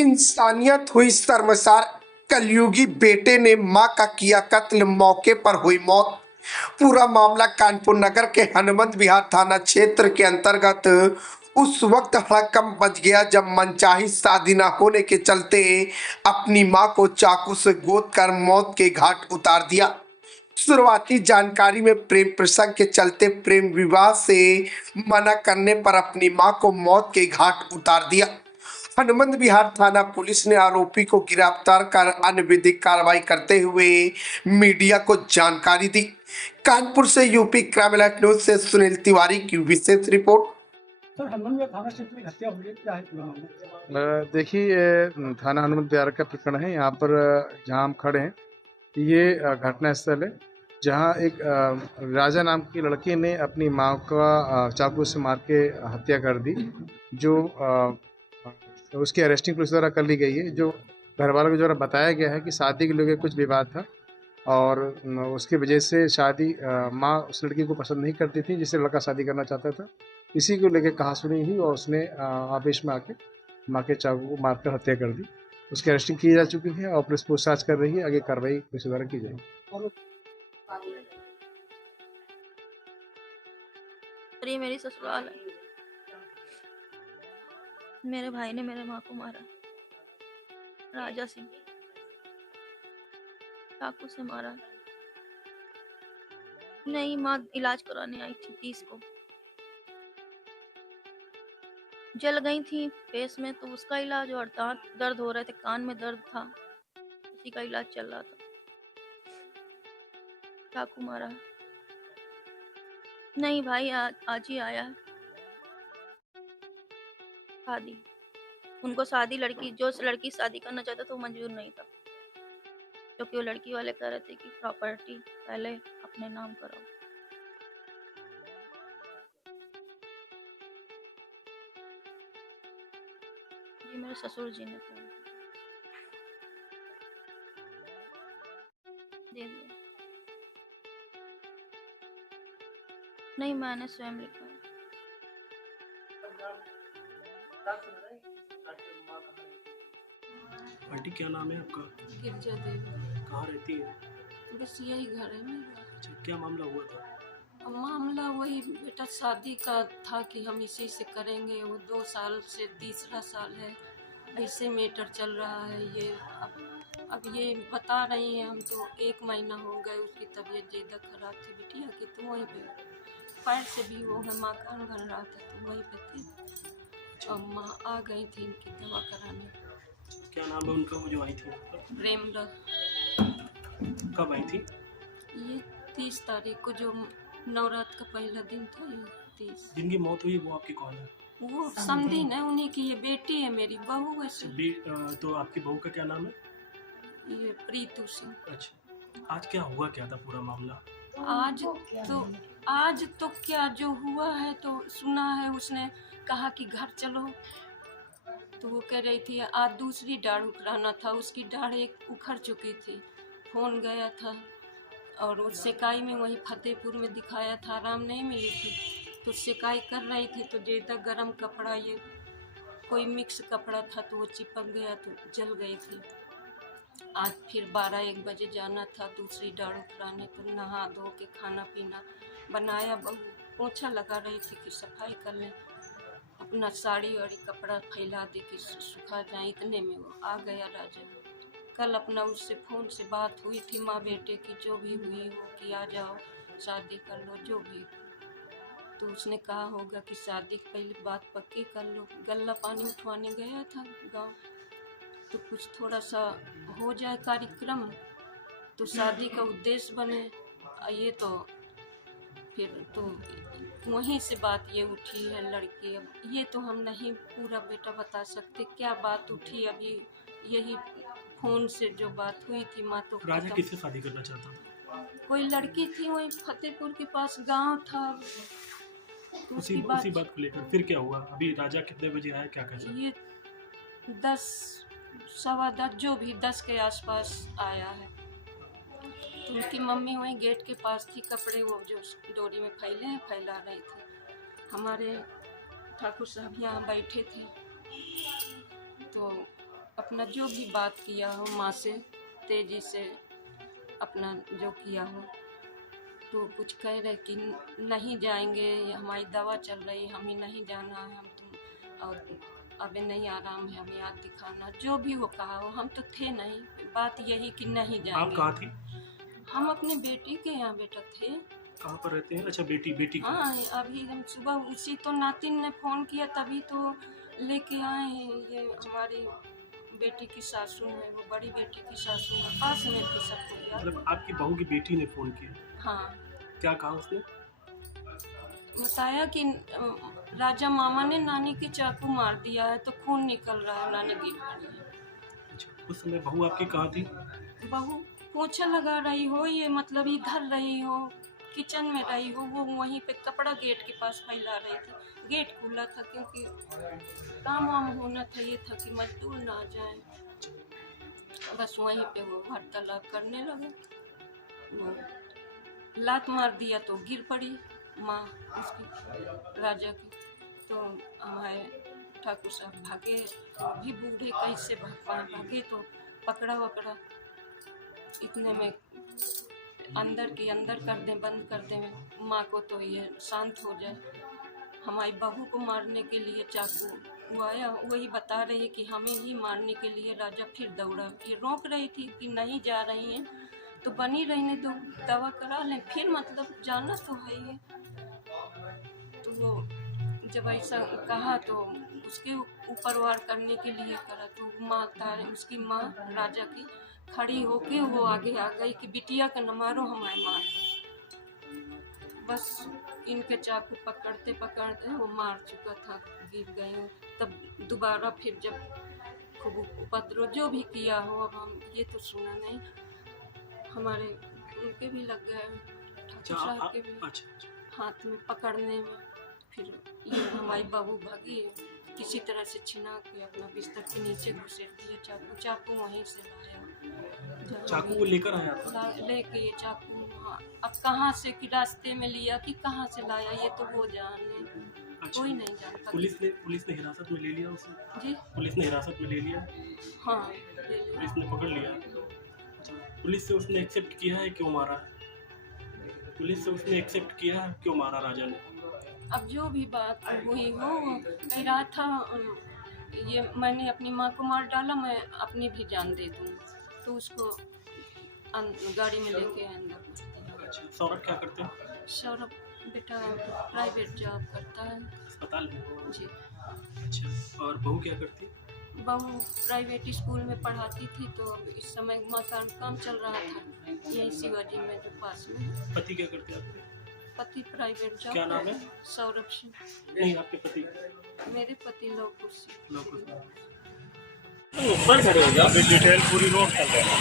इंसानियत हुई शर्मसार। कलयुगी बेटे ने मां का किया कत्ल, मौके पर हुई मौत। पूरा मामला कानपुर नगर के हनुमंत विहार थाना क्षेत्र के अंतर्गत उस वक्त हड़कंप मच गया जब मनचाही शादी न होने के चलते अपनी मां को चाकू से गोद कर मौत के घाट उतार दिया। शुरुआती जानकारी में प्रेम प्रसंग के चलते प्रेम विवाह से मना करने पर अपनी मां को मौत के घाट उतार दिया। हनुमंत विहार थाना पुलिस ने आरोपी को गिरफ्तार कर अन्य विधिक कार्रवाई करते हुए मीडिया को जानकारी दी। कानपुर से यूपी क्राइम अलर्ट न्यूज से सुनील तिवारी की विशेष रिपोर्ट। सर, हनुमंत थाना क्षेत्र में हत्या हुई है, क्या है पूरा मामला? देखिए, थाना हनुमंत विहार का प्रकरण है। यहाँ पर जहाँ हम खड़े हैं ये घटना स्थल है जहाँ एक राजा नाम की लड़की ने अपनी माँ का चाकू से मार के हत्या कर दी, जो उसकी अरेस्टिंग पुलिस द्वारा कर ली गई है। जो घर वालों के द्वारा बताया गया है कि शादी के लेकर कुछ विवाद था और उसकी वजह से शादी माँ उस लड़की को पसंद नहीं करती थी जिससे लड़का शादी करना चाहता था। इसी को लेकर कहासुनी हुई और उसने आवेश में आके माँ के चाकू को मारकर हत्या कर दी। उसकी अरेस्टिंग की जा चुकी है और पुलिस पूछताछ कर रही है। आगे कार्रवाई पुलिस द्वारा की जाएगी। ये मेरी ससुराल है। मेरे भाई ने मेरे माँ को मारा, राजा सिंह चाकू से मारा। नहीं, माँ इलाज कराने आई थी 30 को, जल गई थी फेस में, तो उसका इलाज, और दांत दर्द हो रहे थे, कान में दर्द था, उसी का इलाज चल रहा था। चाकू मारा है। नहीं भाई, आज ही आया है। शादी, उनको शादी, लड़की जो लड़की शादी करना चाहता था वो मंजूर नहीं था, क्योंकि वो लड़की वाले कह रहे थे कि प्रॉपर्टी पहले अपने नाम कराओ। ये मेरे ससुर जी ने फोन दे दिया। नहीं, मैंने स्वयं लिखा है। आंटी, क्या नाम है आपका? गिरजा देवी। कहाँ रहती है? बस यही घर है मेरा। अच्छा, क्या मामला हुआ था? अब मामला वही बेटा शादी का था कि हम इसी से करेंगे। वो 2 साल से तीसरा साल है, ऐसे मैटर चल रहा है। ये अब ये बता रही हैं, हम तो 1 महीना हो गए। उसकी तबीयत ज़्यादा खराब थी बिटिया की, तो वहीं पे पैर से भी वो है, मकान बन रहा था तो वहीं पे थी। और माँ आ गई थी इनकी दवा कराने। क्या नाम है उनका, वो जो आई थी? प्रेमरथ। कब आई थी? ये 30 तारीख को, जो नवरात्र का पहला दिन था, ये 30। जिनकी मौत हुई वो आपकी कौन है? वो समधीन है, उन्हीं की ये बेटी है, मेरी बहू वैसे। तो आपकी बहू का क्या नाम है? ये प्रीतु सिंह। अच्छा, आज क्या हुआ, क्या था पूरा मामला? आज तो क्या जो हुआ है तो सुना है, उसने कहा कि घर चलो, तो वो कह रही थी आज दूसरी दाढ़ उखड़ाना था। उसकी दाढ़ एक उखड़ चुकी थी, फोन गया था और वो सिकाई में वहीं फतेहपुर में दिखाया था, आराम नहीं मिली थी, तो सिकाई कर रही थी तो ज़्यादा गर्म कपड़ा, ये कोई मिक्स कपड़ा था, तो वो चिपक गया तो जल गई थी। आज फिर 12-1 बजे जाना था दूसरी दाढ़ उखड़ाने, तो नहा धो के खाना पीना बनाया। बहू पोछा लगा रही थी कि सफाई कर लें, अपना साड़ी वाड़ी कपड़ा फैला दे कि सुखा जाए, इतने में वो आ गया राजा। कल अपना उससे फ़ोन से बात हुई थी माँ बेटे की, जो भी हुई हो कि आ जाओ शादी कर लो जो भी, तो उसने कहा होगा कि शादी की पहले बात पक्की कर लो। गल्ला पानी उठवाने गया था गांव, तो कुछ थोड़ा सा हो जाए कार्यक्रम तो शादी का उद्देश्य बने। ये तो फिर तो वहीं से बात ये उठी है लड़की। अब ये तो हम नहीं पूरा बेटा बता सकते क्या बात उठी, अभी यही फोन से जो बात हुई थी। माँ तो राजा किससे शादी करना चाहता था? कोई लड़की थी वहीं फतेहपुर के पास गांव था, तो उसी बात को लेकर फिर क्या हुआ? अभी राजा कितने बजे आया, क्या कर? ये 10 सवा 10 जो भी 10 के आसपास आया है। तो उनकी मम्मी वहीं गेट के पास थी, कपड़े वो जो डोरी में फैला रही थी। हमारे ठाकुर साहब यहाँ बैठे थे, तो अपना जो भी बात किया हो माँ से तेजी से अपना जो किया हो, तो कुछ कह रहे कि नहीं जाएंगे, ये हमारी दवा चल रही, हमें नहीं जाना है, हम तुम और अभी नहीं आराम है, हमें याद दिखाना, जो भी वो कहा हो। हम तो थे नहीं, बात यही कि नहीं आप जाएंगे। कहाँ थी? हम अपने बेटी के यहाँ बेटा थे। कहाँ पर रहते हैं? अच्छा, बेटी का। हाँ, अभी हम सुबह उसी तो नातिन ने फ़ोन किया तभी तो लेके आए हैं। ये हमारी बेटी की सासू है, वो बड़ी बेटी की सासू है, पास में थी, सबको याद। मतलब आपकी बहू की बेटी ने फ़ोन किया? हाँ, क्या कहा उसने? बताया कि राजा मामा ने नानी के चाकू मार दिया है, तो खून निकल रहा है, नानी गिर पड़ी है। अच्छा, उस समय बहू आपकी कहाँ थी? बहू पोछा लगा रही हो, ये मतलब इधर रही हो, किचन में रही हो, वो वहीं पे कपड़ा गेट के पास फैला रही थी। गेट खुला था क्योंकि काम वाम होना था, ये था कि मजदूर ना आ जाए। बस वहीं पे वो वार्तालाप करने लगे। वो लात मार दिया तो गिर पड़ी माँ उसकी, राजा की। तो हमारे ठाकुर साहब भागे, भी बूढ़े कैसे भागे, तो पकड़ा वकड़ा, इतने में अंदर के अंदर कर दें, बंद कर दें माँ को, तो ये शांत हो जाए। हमारी बहू को मारने के लिए चाकू वो आया, वही बता रही कि हमें ही मारने के लिए राजा फिर दौड़ा। ये रोक रही थी कि नहीं जा रही हैं तो बनी रहने दो, दवा करा लें, फिर मतलब जाना तो है ही। तो वो जब ऐसा कहा तो उसके ऊपर वार करने के लिए करा, तो माँ उसकी माँ राजा की खड़ी होके वो आगे आ गई कि बिटिया का न मारो, हमारे मार दो। बस इनके चाकू पकड़ते पकड़ते वो मार चुका था, गिर गए। तब दोबारा फिर जब खूब उपद्रव जो भी किया हो, अब हम ये तो सुना नहीं, हमारे उनके भी लग गए, ठाकुर साहब के भी हाथ में पकड़ने में। फिर ये हमारी बहू भागी, किसी तरह से छिना के अपना बिस्तर के नीचे घुसेड़ दिया चाकू। चाकू वहीं से लाया, चाकू वो लेकर आया था? लेके ये चाकू, हाँ, अब कहाँ से कि रास्ते में लिया कि कहाँ से लाया ये तो वो जाने। अच्छा, कोई नहीं जानता। पुलिस ने हिरासत में ले लिया उसे? जी पुलिस ने हिरासत में ले लिया? हाँ, ले लिया। पुलिस ने पकड़ लिया? अच्छा, पुलिस से उसने एक्सेप्ट किया है क्यों मारा? पुलिस से उसने एक्सेप्ट किया है क्यों मारा राजा ने? अब जो भी बात हुई हो, कह रहा था ये मैंने अपनी माँ को मार डाला, मैं अपनी भी जान दे दूँ, तो उसको गाड़ी में लेके अंदर घुस दिया। अच्छा, सौरभ क्या करते हैं? सौरभ बेटा प्राइवेट जॉब करता है अस्पताल में? जी। अच्छा, और बहू क्या करती है? बहू प्राइवेट स्कूल में पढ़ाती थी, तो इस समय मकान काम चल रहा था यही शिवाजी में जो पास में। पति क्या करते हैं आपके? पति प्राइवेट जॉब। क्या नाम है? सौरभ सिंह। नहीं, आपके पति? मेरे पति लोग कुर्सी। ऊपर खड़े हो जाओ, डिटेल पूरी नोट कर लेना।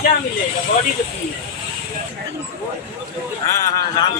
क्या मिलेगा? बॉडी कितनी है? हाँ, नाम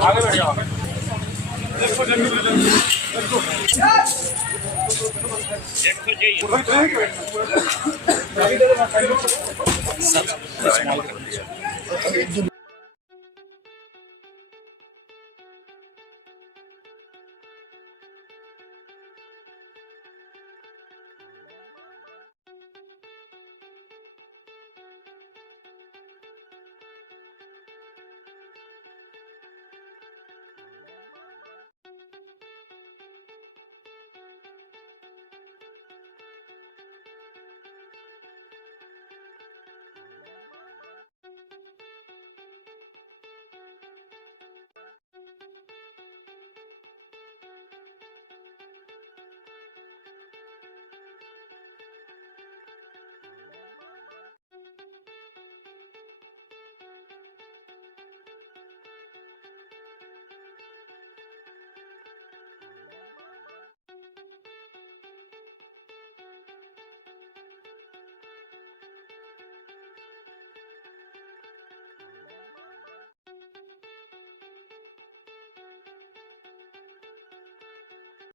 आगे बढ़ जाओ।